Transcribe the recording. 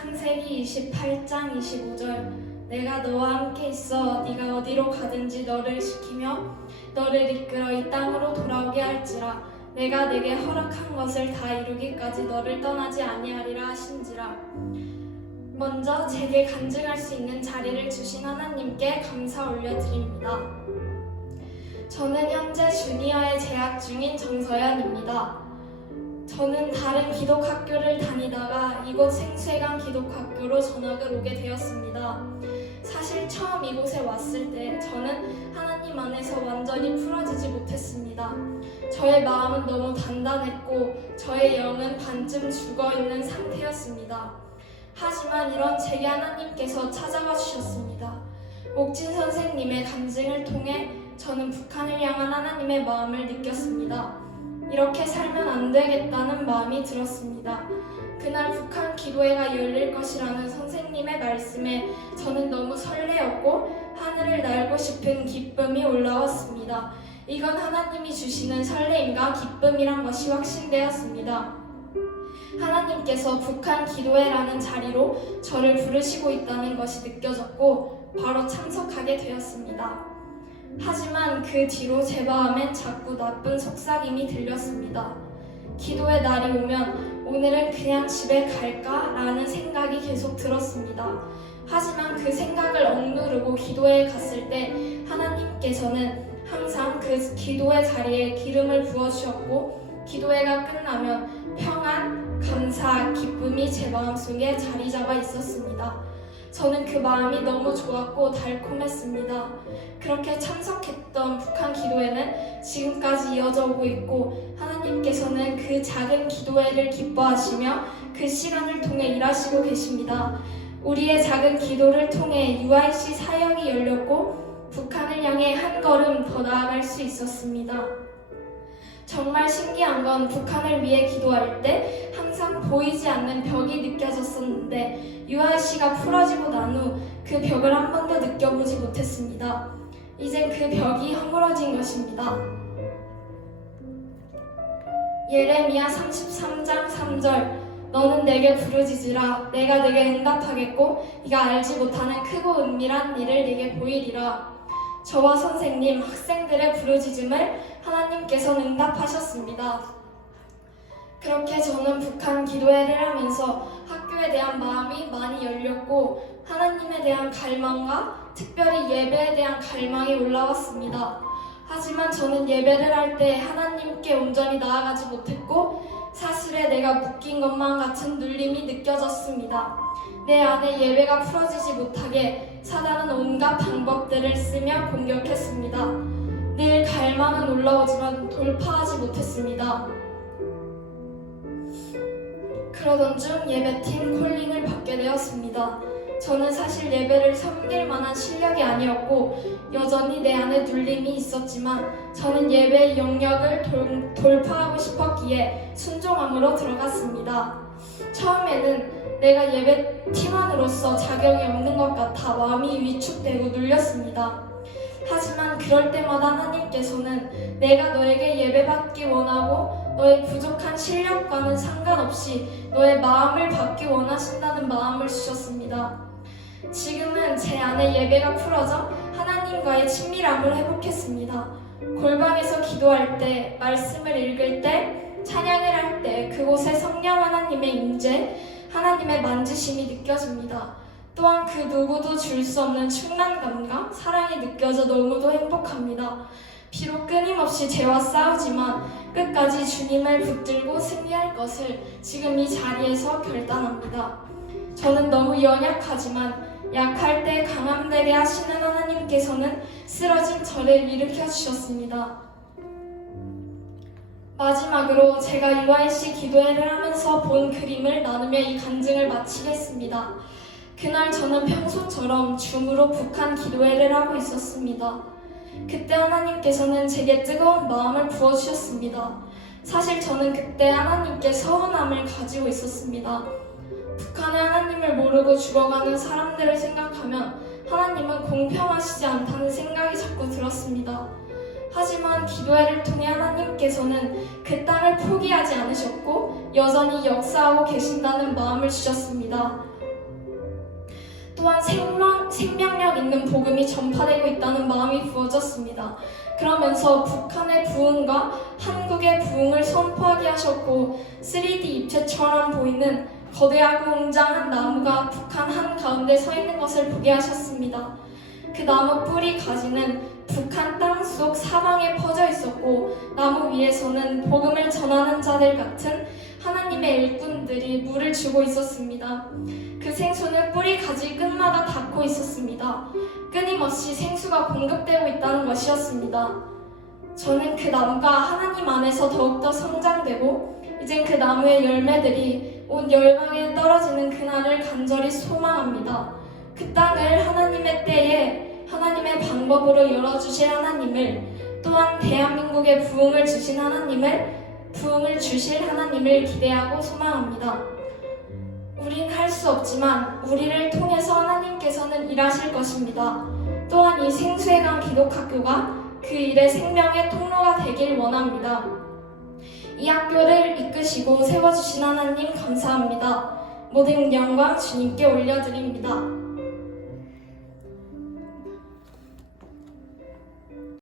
창세기 28장 25절 내가 너와 함께 있어 네가 어디로 가든지 너를 지키며 너를 이끌어 이 땅으로 돌아오게 할지라 내가 내게 허락한 것을 다 이루기까지 너를 떠나지 아니하리라 하신지라. 먼저 제게 간증할 수 있는 자리를 주신 하나님께 감사 올려드립니다. 저는 현재 주니어에 재학 중인 정서연입니다. 저는 다른 기독학교를 다니다가 이곳 생수회관 기독학교로 전학을 오게 되었습니다. 사실 처음 이곳에 왔을 때 저는 하나님 안에서 완전히 풀어지지 못했습니다. 저의 마음은 너무 단단했고 저의 영은 반쯤 죽어있는 상태였습니다. 하지만 이런 제게 하나님께서 찾아와 주셨습니다. 옥진 선생님의 간증을 통해 저는 북한을 향한 하나님의 마음을 느꼈습니다. 이렇게 살면 안 되겠다는 마음이 들었습니다. 그날 북한 기도회가 열릴 것이라는 선생님의 말씀에 저는 너무 설레었고 하늘을 날고 싶은 기쁨이 올라왔습니다. 이건 하나님이 주시는 설레임과 기쁨이란 것이 확신되었습니다. 하나님께서 북한 기도회라는 자리로 저를 부르시고 있다는 것이 느껴졌고 바로 참석하게 되었습니다. 하지만 그 뒤로 제 마음엔 자꾸 나쁜 속삭임이 들렸습니다. 기도의 날이 오면 오늘은 그냥 집에 갈까? 라는 생각이 계속 들었습니다. 하지만 그 생각을 억누르고 기도회에 갔을 때 하나님께서는 항상 그 기도의 자리에 기름을 부어주셨고 기도회가 끝나면 평안, 감사, 기쁨이 제 마음속에 자리 잡아 있었습니다. 저는 그 마음이 너무 좋았고 달콤했습니다. 그렇게 참석했던 북한 기도회는 지금까지 이어져 오고 있고 하나님께서는 그 작은 기도회를 기뻐하시며 그 시간을 통해 일하시고 계십니다. 우리의 작은 기도를 통해 UIC 사역이 열렸고 북한을 향해 한 걸음 더 나아갈 수 있었습니다. 정말 신기한 건 북한을 위해 기도할 때 항상 보이지 않는 벽이 느껴졌었는데 UIC가 풀어지고 난 후 그 벽을 한 번도 느껴보지 못했습니다. 이젠 그 벽이 허물어진 것입니다. 예레미야 33장 3절 너는 내게 부르짖으라 내가 내게 응답하겠고 네가 알지 못하는 크고 은밀한 일을 네게 보이리라. 저와 선생님, 학생들의 부르짖음을 하나님께서는 응답하셨습니다. 그렇게 저는 북한 기도회를 하면서 학교에 대한 마음이 많이 열렸고 하나님에 대한 갈망과 특별히 예배에 대한 갈망이 올라왔습니다. 하지만 저는 예배를 할 때 하나님께 온전히 나아가지 못했고 사슬에 내가 묶인 것만 같은 눌림이 느껴졌습니다. 내 안에 예배가 풀어지지 못하게 사단은 온갖 방법들을 쓰며 공격했습니다. 늘 갈망은 올라오지만 돌파하지 못했습니다. 그러던 중 예배팀 콜링을 받게 되었습니다. 저는 사실 예배를 섬길 만한 실력이 아니었고 여전히 내 안에 눌림이 있었지만 저는 예배의 영역을 돌파하고 싶었기에 순종함으로 들어갔습니다. 처음에는 내가 예배팀원으로서 자격이 없는 것 같아 마음이 위축되고 눌렸습니다. 하지만 그럴 때마다 하나님께서는 내가 너에게 예배받기 원하고 너의 부족한 실력과는 상관없이 너의 마음을 받기 원하신다는 마음을 주셨습니다. 지금은 제 안에 예배가 풀어져 하나님과의 친밀함을 회복했습니다. 골방에서 기도할 때, 말씀을 읽을 때, 찬양을 할 때 그곳에 성령 하나님의 임재, 하나님의 만지심이 느껴집니다. 또한 그 누구도 줄 수 없는 충만감과 사랑이 느껴져 너무도 행복합니다. 비록 끊임없이 죄와 싸우지만 끝까지 주님을 붙들고 승리할 것을 지금 이 자리에서 결단합니다. 저는 너무 연약하지만 약할 때 강함되게 하시는 하나님께서는 쓰러진 저를 일으켜 주셨습니다. 마지막으로 제가 UIC 기도회를 하면서 본 그림을 나누며 이 간증을 마치겠습니다. 그날 저는 평소처럼 줌으로 북한 기도회를 하고 있었습니다. 그때 하나님께서는 제게 뜨거운 마음을 부어주셨습니다. 사실 저는 그때 하나님께 서운함을 가지고 있었습니다. 북한의 하나님을 모르고 죽어가는 사람들을 생각하면 하나님은 공평하시지 않다는 생각이 자꾸 들었습니다. 하지만 기도회를 통해 하나님께서는 그 땅을 포기하지 않으셨고 여전히 역사하고 계신다는 마음을 주셨습니다. 또한 생명력 있는 복음이 전파되고 있다는 마음이 부어졌습니다. 그러면서 북한의 부흥과 한국의 부흥을 선포하게 하셨고 3D 입체처럼 보이는 거대하고 웅장한 나무가 북한 한가운데 서 있는 것을 보게 하셨습니다. 그 나무 뿌리 가지는 북한 땅속 사방에 퍼져 있었고 나무 위에서는 복음을 전하는 자들 같은 하나님의 일꾼들이 물을 주고 있었습니다. 그 생수는 뿌리 가지 끝마다 닿고 있었습니다. 끊임없이 생수가 공급되고 있다는 것이었습니다. 저는 그 나무가 하나님 안에서 더욱더 성장되고 이젠 그 나무의 열매들이 온 열방에 떨어지는 그날을 간절히 소망합니다. 그 땅을 하나님의 때에 하나님의 방법으로 열어주실 하나님을, 또한 대한민국에 부흥을 주실 하나님을 기대하고 소망합니다. 우린 할 수 없지만 우리를 통해서 하나님께서는 일하실 것입니다. 또한 이 생수의 강 기독학교가 그 일의 생명의 통로가 되길 원합니다. 이 학교를 이끄시고 세워주신 하나님 감사합니다. 모든 영광 주님께 올려드립니다.